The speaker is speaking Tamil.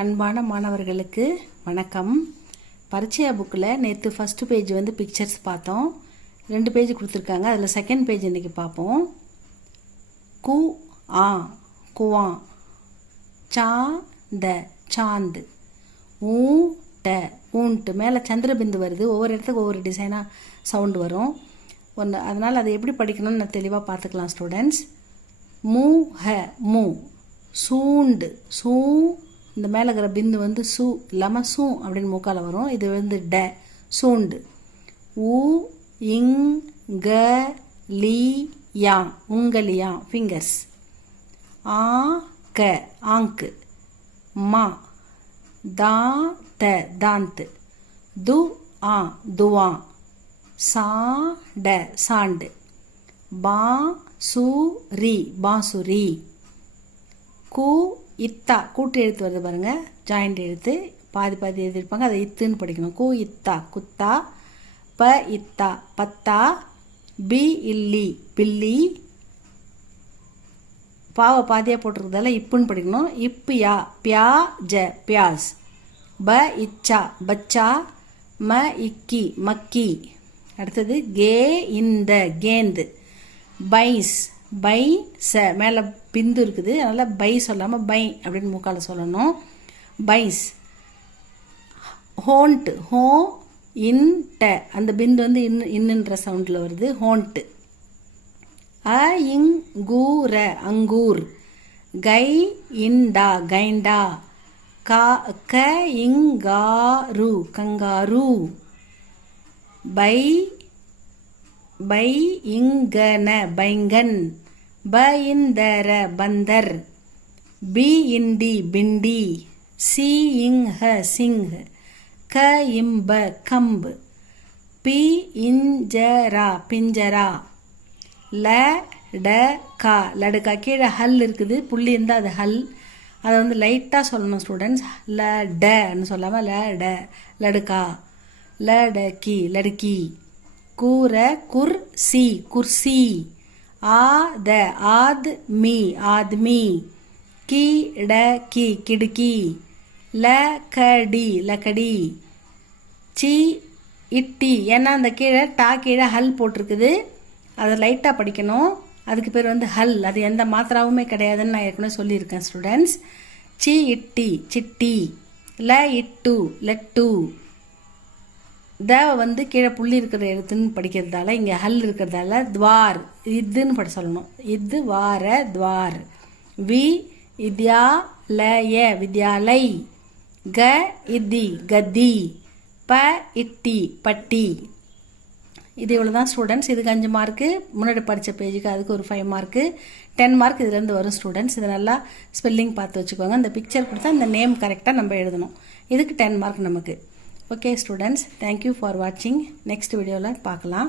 அன்பான மாணவர்களுக்கு வணக்கம். பரீட்சையா புக்கில் நேற்று ஃபஸ்ட்டு பேஜ் வந்து பிக்சர்ஸ் பார்த்தோம். 2 பேஜ் கொடுத்துருக்காங்க. அதில் செகண்ட் பேஜ் இன்றைக்கி பார்ப்போம். கு ஆ குவா, சாந்த சாந்து, ஊட்ட ஊன்ட்டு. மேலே சந்திரபிந்து வருது. ஒவ்வொரு இடத்துக்கு ஒவ்வொரு டிசைனாக சவுண்டு வரும். அதனால் அதை எப்படி படிக்கணும்னு நான் தெளிவாக பார்த்துக்கலாம் ஸ்டூடெண்ட்ஸ். மூ ஹ மூ, சூண்டு சூ, இந்த மேலே இருக்கிற பிந்து வந்து சூ இல்லாமல் சூ அப்படின்னு மூக்கால் வரும். இது வந்து ட சூண்டு. ஊ இங் க லி யா உங்கலியா ஃபிங்கர்ஸ். ஆ க ஆங்கு, மா தா த தாந்து, து ஆ துவா, சா ட சாண்டு, பா சு ரி பாசுரி. கு இத்தா கூட்டு எழுத்து வருது பாருங்கள், ஜாயிண்ட் எழுத்து பாதி பாதி எழுதியிருப்பாங்க, அதை இத்துன்னு படிக்கணும். கு இத்தா குத்தா, ப இத்தா பத்தா, பி இல்லி பில்லி. பாவை பாதியாக போட்டிருக்கிறதால இப்புன்னு படிக்கணும். இப்பு யா பியா ஜ பியாஸ், ப இச்சா பச்சா, ம இக்கி மக்கி. அடுத்தது கே இந்த கேந்து, பைஸ் பை ச, மேலே பிந்து இருக்குது, அதனால் பை சொல்லாமல் பை அப்படின்னு மூக்கால் சொல்லணும். பைஸ். ஹோன்ட்டு ஹோ இன்ட, அந்த பிந்து வந்து இன்னுன்ற சவுண்டில் வருது. ஹோன்ட்டு. அ இங் கூர அங்கூர், கை இண்டா கைண்டா, கா க இங்காரு கங்காரு, பை பை இங்கன பைங்கன், ப இந்தர பந்தர், பி இண்டி பிண்டி, சி இங்ஹ சிங், க இம்ப கம்பு, பி இஞ்சரா பிஞ்சரா, ல ட கா லடுக்கா. கீழே ஹல் இருக்குது, புள்ளி இருந்தால் அது ஹல். அதை வந்து லைட்டாக சொல்லணும் ஸ்டூடெண்ட்ஸ். ல டன்னு சொல்லாமல் ல ட லடுக்கா, ல ட கி லடுக்கி. கூர குர் சி குர்சி, ஆத ஆத் மீ ஆத்மி, கி ட கி கிடுக்கி, ல கடி லக்கடி, சி இட்டி. ஏன்னா அந்த கீழே டா கீழே ஹல் போட்டிருக்குது, அதை லைட்டாக படிக்கணும். அதுக்கு பேர் வந்து ஹல். அது எந்த மாத்திராவுமே கிடையாதுன்னு நான் ஏற்கனவே சொல்லியிருக்கேன் ஸ்டூடெண்ட்ஸ். சி இட்டி சிட்டி, ல இட்டு லட்டு. தேவை வந்து கீழே புள்ளி இருக்கிற எழுத்துன்னு படிக்கிறதால, இங்கே ஹல் இருக்கிறதால துவார் இதுன்னு படி சொல்லணும். இது வார துவார். வி இத்யா லய வித்யாலை, க இத்தி கதி, ப இட்டி பட்டி. இது இவ்வளோ தான் ஸ்டூடெண்ட்ஸ். இதுக்கு 5 மார்க்கு. முன்னாடி படித்த பேஜுக்கு அதுக்கு ஒரு 5 மார்க்கு, 10 மார்க் இதுலேருந்து வரும் ஸ்டூடெண்ட்ஸ். இதை நல்லா ஸ்பெல்லிங் பார்த்து வச்சுக்கோங்க. இந்த பிக்சர் கொடுத்தா இந்த நேம் கரெக்டாக நம்ம எழுதணும். இதுக்கு 10 மார்க் நமக்கு. ஓகே ஸ்டூடெண்ட்ஸ், தேங்க்யூ ஃபார் வாட்சிங். நெக்ஸ்ட் வீடியோவில் பார்க்கலாம்.